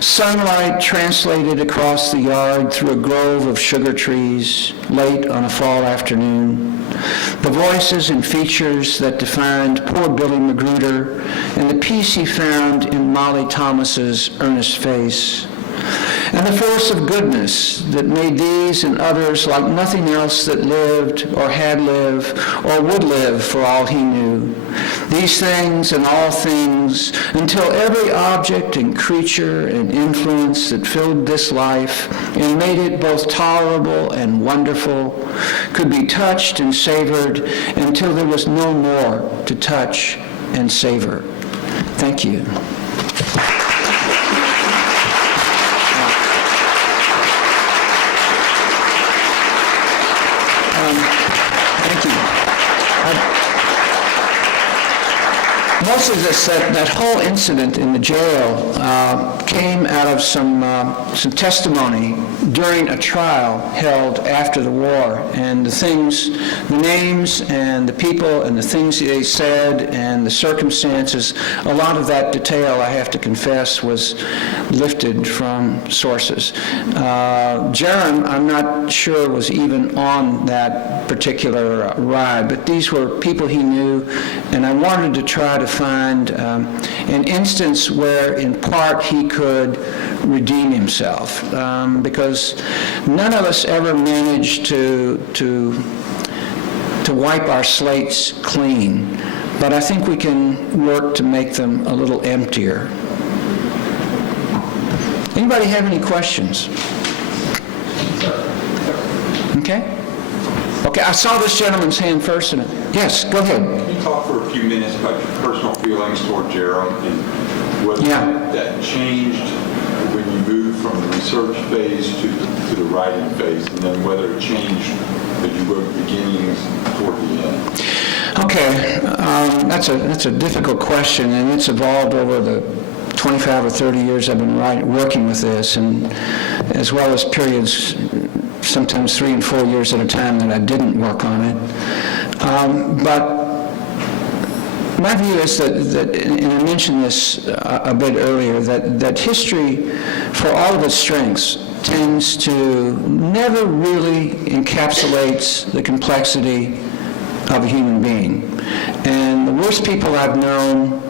sunlight translated across the yard through a grove of sugar trees late on a fall afternoon, the voices and features that defined poor Billy Magruder, and the peace he found in Molly Thomas's earnest face, and the force of goodness that made these and others like nothing else that lived or had lived or would live for all he knew. These things and all things, until every object and creature and influence that filled this life and made it both tolerable and wonderful could be touched and savored until there was no more to touch and savor. Thank you. Thank you. Most of this, that whole incident in the jail came out of some testimony during a trial held after the war, and the names and the people and the things they said and the circumstances, a lot of that detail, I have to confess, was lifted from sources. Jerem, I'm not sure, was even on that particular ride, but these were people he knew, and I wanted to try to find an instance where in part he could redeem himself, because none of us ever managed to wipe our slates clean, but I think we can work to make them a little emptier. Anybody have any questions? Okay. Okay, I saw this gentleman's hand first. Yes, go ahead. Can you talk for a few minutes about your personal feelings toward Jerem and whether that changed when you moved from the research phase to the writing phase, and then whether it changed as you wrote beginnings toward the end? Okay, that's a difficult question, and it's evolved over the 25 or 30 years I've been working with this, and as well as periods, sometimes 3 and 4 years at a time that I didn't work on it. But my view is that, and I mentioned this a bit earlier, that history, for all of its strengths, tends to never really encapsulates the complexity of a human being. And the worst people I've known,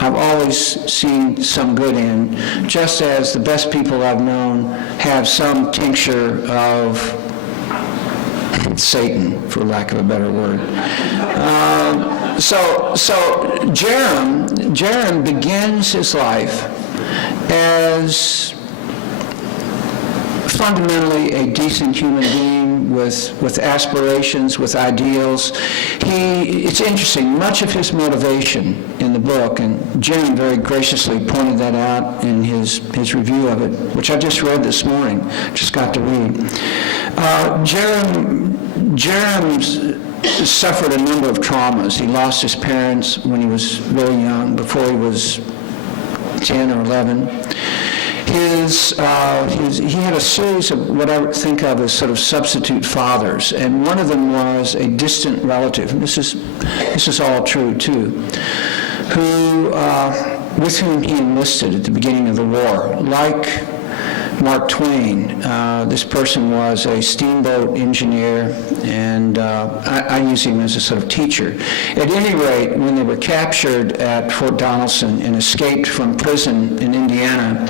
I've always seen some good in, just as the best people I've known have some tincture of Satan, for lack of a better word. So Jerem begins his life as fundamentally a decent human being with aspirations, with ideals. It's interesting, much of his motivation in the book, and Jerem very graciously pointed that out in his review of it, which I just read this morning, just got to read. Jerem suffered a number of traumas. He lost his parents when he was very young, before he was 10 or 11. He had a series of what I would think of as sort of substitute fathers, and one of them was a distant relative, and this is all true too, with whom he enlisted at the beginning of the war. Like Mark Twain, this person was a steamboat engineer, and I use him as a sort of teacher. At any rate, when they were captured at Fort Donelson and escaped from prison in Indiana,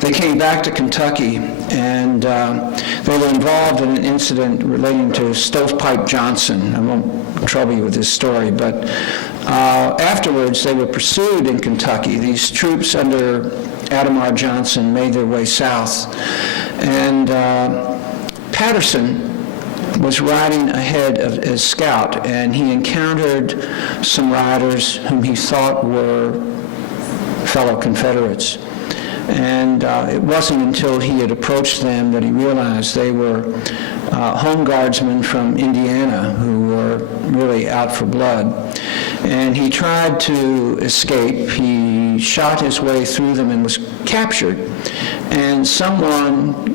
they came back to Kentucky, and they were involved in an incident relating to Stovepipe Johnson. I won't trouble you with this story, but afterwards they were pursued in Kentucky. These troops under Adam R. Johnson made their way south, and Patterson was riding ahead as scout, and he encountered some riders whom he thought were fellow Confederates. And it wasn't until he had approached them that he realized they were home guardsmen from Indiana who were really out for blood. And he tried to escape. He shot his way through them and was captured. And someone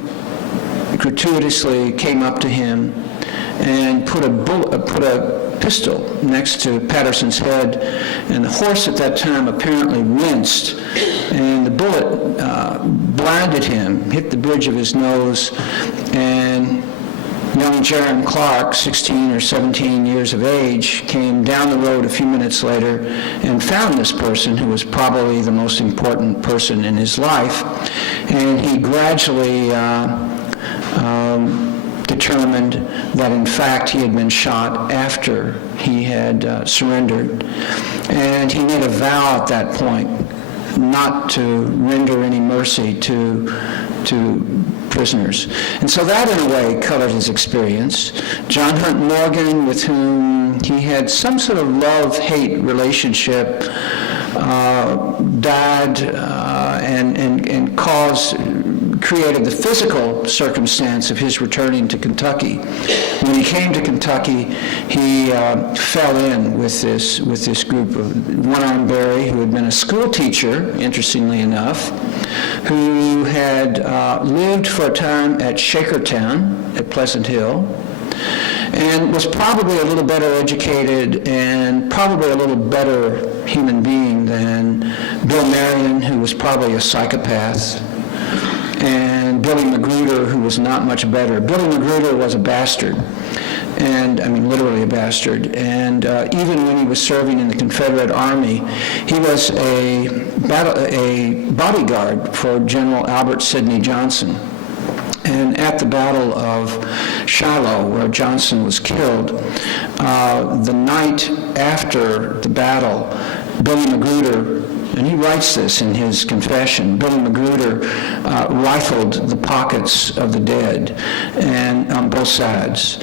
gratuitously came up to him and put a pistol next to Patterson's head, and the horse at that time apparently winced, and the bullet blinded him, hit the bridge of his nose, and young Jerem Clark, 16 or 17 years of age, came down the road a few minutes later and found this person, who was probably the most important person in his life, and he gradually determined that in fact he had been shot after he had surrendered. And he made a vow at that point not to render any mercy to prisoners. And so that in a way colored his experience. John Hunt Morgan, with whom he had some sort of love-hate relationship, died and created the physical circumstance of his returning to Kentucky. When he came to Kentucky, he fell in with this group of One-Armed Barry, who had been a school teacher, interestingly enough, who had lived for a time at Shakertown at Pleasant Hill, and was probably a little better educated and probably a little better human being than Bill Marion, who was probably a psychopath, and Billy Magruder, who was not much better. Billy Magruder was a bastard, and I mean literally a bastard, and even when he was serving in the Confederate Army, he was a bodyguard for General Albert Sidney Johnson. And at the Battle of Shiloh, where Johnson was killed, the night after the battle, Billy Magruder, and he writes this in his confession, Billy Magruder rifled the pockets of the dead, and on both sides,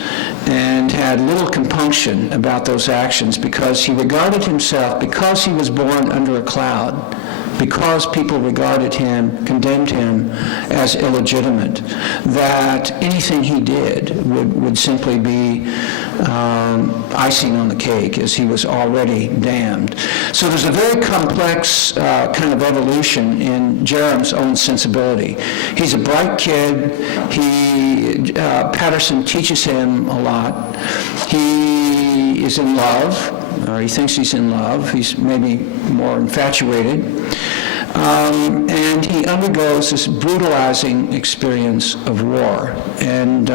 and had little compunction about those actions because he regarded himself, because he was born under a cloud, because people regarded him, condemned him as illegitimate, that anything he did would simply be icing on the cake, as he was already damned. So there's a very complex kind of evolution in Jerram's own sensibility. He's a bright kid. Patterson teaches him a lot. He is in love, or he thinks he's in love. He's maybe more infatuated. And he undergoes this brutalizing experience of war. And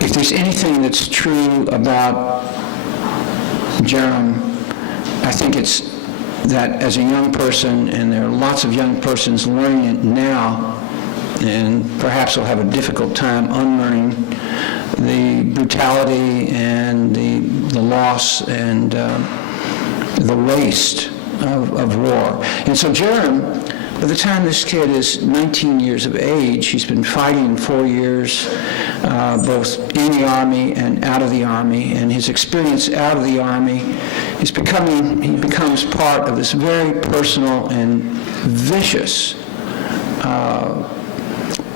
if there's anything that's true about Jerram, I think it's that as a young person, and there are lots of young persons learning it now, and perhaps will have a difficult time unlearning the brutality and the loss and the waste of war. And so Jerram, by the time this kid is 19 years of age, he's been fighting 4 years, both in the Army and out of the Army, and his experience out of the Army he becomes part of this very personal and vicious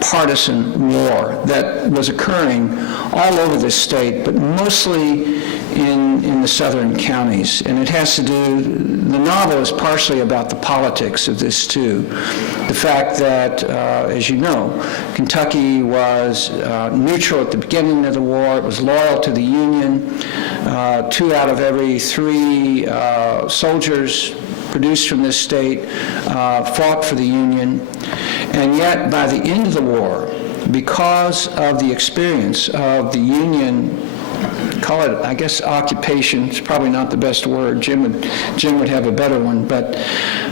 partisan war that was occurring all over this state, but mostly in the southern counties. And it has to do, the novel is partially about the politics of this too. The fact that, as you know, Kentucky was neutral at the beginning of the war. It was loyal to the Union. 2 out of every 3 soldiers produced from this state fought for the Union. And yet, by the end of the war, because of the experience of the Union, call it, I guess, occupation, it's probably not the best word, Jim would have a better one, but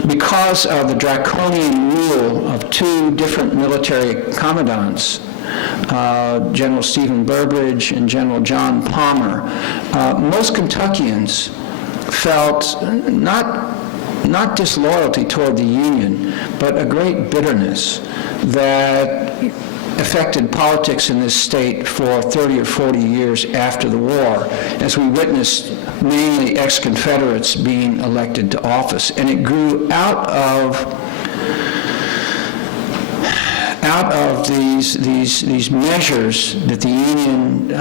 because of the draconian rule of 2 different military commandants, General Stephen Burbridge and General John Palmer, most Kentuckians felt not disloyalty toward the Union, but a great bitterness that affected politics in this state for 30 or 40 years after the war, as we witnessed mainly ex-Confederates being elected to office. And it grew out of these measures that the Union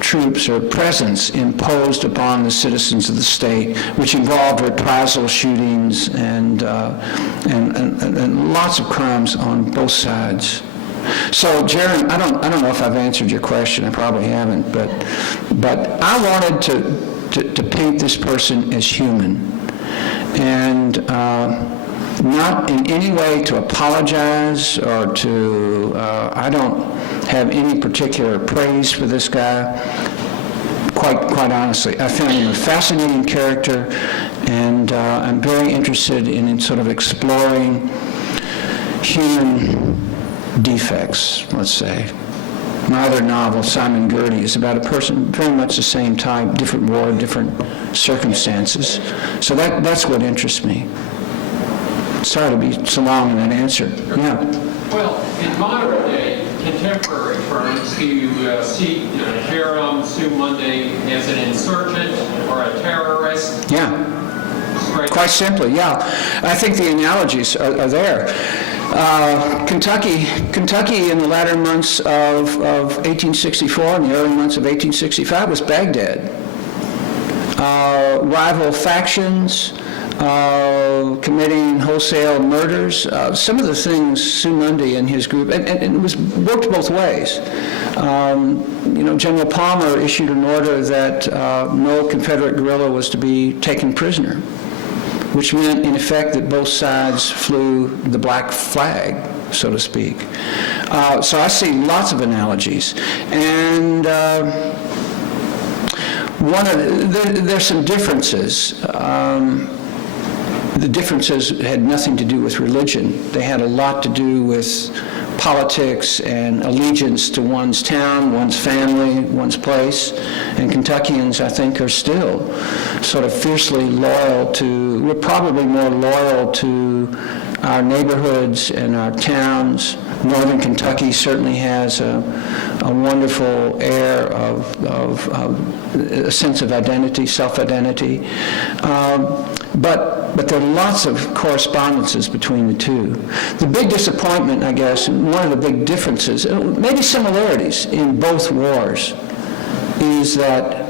troops or presence imposed upon the citizens of the state, which involved reprisal shootings and lots of crimes on both sides. So, Jerram, I don't know if I've answered your question. I probably haven't, but I wanted to paint this person as human, and not in any way to apologize or to. I don't have any particular praise for this guy. Quite honestly, I found him a fascinating character, and I'm very interested in sort of exploring human defects, let's say. My other novel, Simon Gertie, is about a person very much the same type, different war, different circumstances. So that's what interests me. Sorry to be so long in that answer. Yeah. Well, in modern day, contemporary terms, do you see Jerram Sue Monday as an insurgent or a terrorist? Yeah. Quite simply, yeah. I think the analogies are there. Kentucky in the latter months of 1864 and the early months of 1865 was Baghdad. Rival factions, committing wholesale murders. Some of the things Sue Mundy and his group, and it was worked both ways. General Palmer issued an order that no Confederate guerrilla was to be taken prisoner, which meant, in effect, that both sides flew the black flag, so to speak. So I see lots of analogies. And there's some differences. The differences had nothing to do with religion. They had a lot to do with politics and allegiance to one's town, one's family, one's place. And Kentuckians, I think, are still sort of fiercely loyal to, we're probably more loyal to our neighborhoods and our towns. Northern Kentucky certainly has a wonderful air of a sense of identity, self-identity. But there are lots of correspondences between the two. The big disappointment, I guess, and one of the big differences, maybe similarities in both wars, is that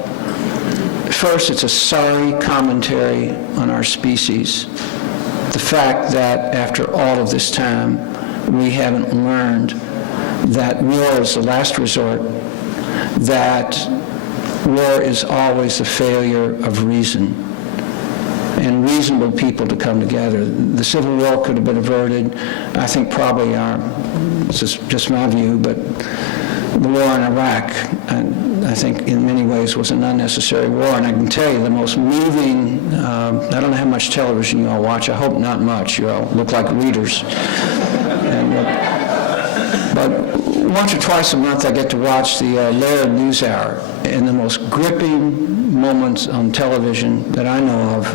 first, it's a sorry commentary on our species. The fact that after all of this time, we haven't learned that war is the last resort, that war is always a failure of reason, and reasonable people to come together. The Civil War could have been averted. I think probably this is just my view, but the war in Iraq, I think in many ways was an unnecessary war. And I can tell you the most moving, I don't know how much television you all watch. I hope not much. You all look like readers. But once or twice a month I get to watch the Laird NewsHour, and the most gripping moments on television that I know of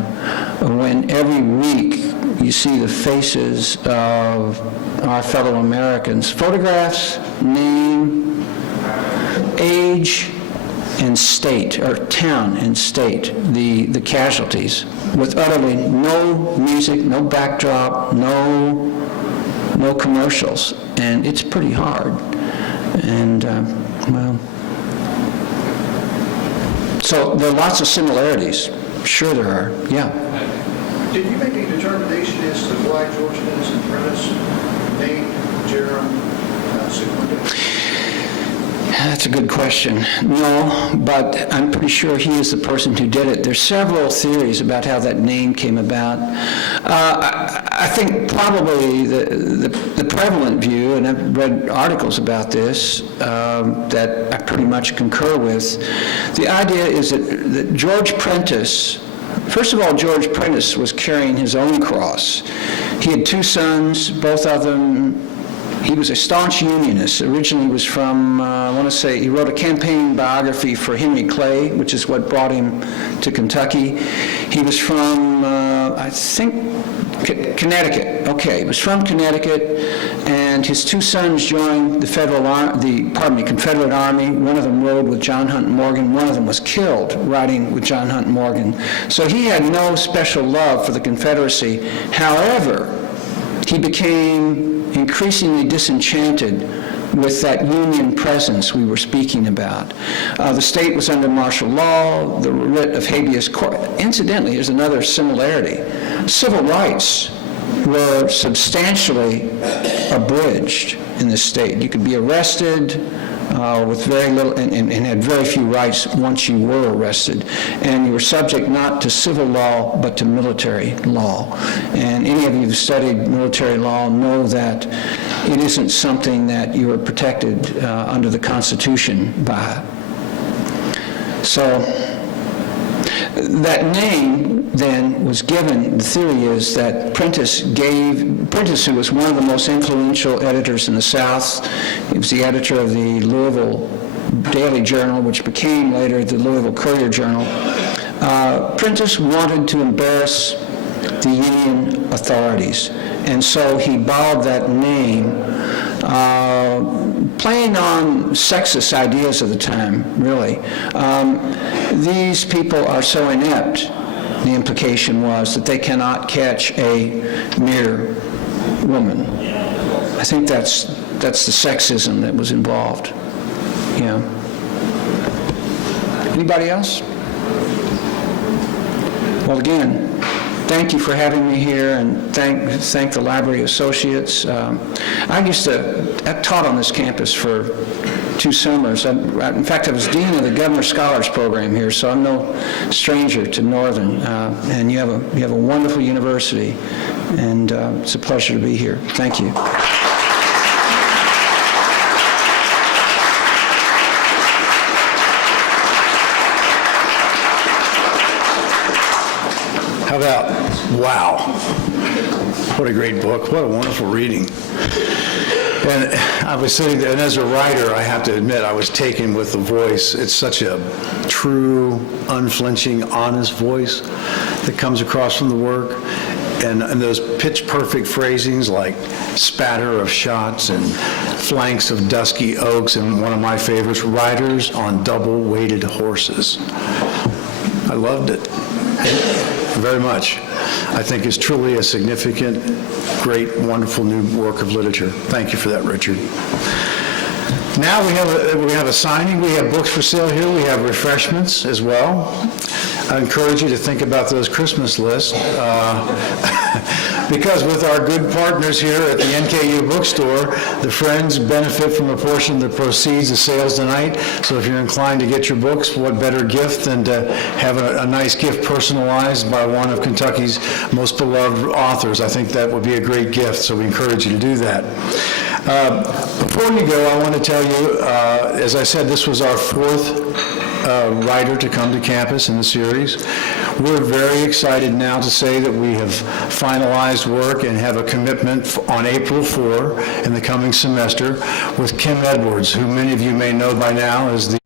are when every week you see the faces of our fellow Americans, photographs, name, age, and state, or town and state, the casualties, with utterly no music, no backdrop, no commercials, and it's pretty hard. And, well, so there are lots of similarities. Sure there are, yeah. Did you make any determination as to why George Henderson Prentice named Jerome Monday? That's a good question. No, but I'm pretty sure he is the person who did it. There's several theories about how that name came about. I think probably the prevalent view, and I've read articles about this that I pretty much concur with, the idea is that George Prentice, first of all, George Prentice was carrying his own cross. He had two sons, both of them. He was a staunch Unionist. Originally he was from, I want to say, he wrote a campaign biography for Henry Clay, which is what brought him to Kentucky. He was from, I think, Connecticut. Okay, he was from Connecticut, and his two sons joined the Confederate Army. One of them rode with John Hunt Morgan. One of them was killed riding with John Hunt Morgan. So he had no special love for the Confederacy. However, he became increasingly disenchanted with that Union presence we were speaking about. The state was under martial law, the writ of habeas corpus. Incidentally, here's another similarity. Civil rights were substantially abridged in this state. You could be arrested with very little, and had very few rights once you were arrested. And you were subject not to civil law, but to military law. And any of you who've studied military law know that it isn't something that you are protected under the Constitution by. So that name then was given. The theory is that Prentice, who was one of the most influential editors in the South, he was the editor of the Louisville Daily Journal, which became later the Louisville Courier Journal. Prentice wanted to embarrass the Union authorities, and so he borrowed that name, playing on sexist ideas of the time, really. These people are so inept, the implication was, that they cannot catch a mere woman. I think that's the sexism that was involved. Yeah. Anybody else? Well, again, thank you for having me here, and thank the library associates. I taught on this campus for 2 summers. In fact, I was dean of the Governor Scholars Program here, so I'm no stranger to Northern. And you have a wonderful university, and it's a pleasure to be here. Thank you. How about, wow, what a great book, what a wonderful reading. And I was sitting there, and as a writer, I have to admit, I was taken with the voice. It's such a true, unflinching, honest voice that comes across from the work. And those pitch-perfect phrasings like spatter of shots and flanks of dusky oaks, and one of my favorites, riders on double-weighted horses. I loved it. very much. I think it's truly a significant, great, wonderful new work of literature. Thank you for that, Richard. Now we have a signing. We have books for sale here. We have refreshments as well. I encourage you to think about those Christmas lists because with our good partners here at the NKU bookstore, the Friends benefit from a portion of the proceeds of sales tonight. So if you're inclined to get your books, what better gift than to have a nice gift personalized by one of Kentucky's most beloved authors. I think that would be a great gift, so we encourage you to do that. Before we go, I want to tell you, as I said, this was our fourth writer to come to campus in the series. We're very excited now to say that we have finalized work and have a commitment on April 4 in the coming semester with Kim Edwards, who many of you may know by now as the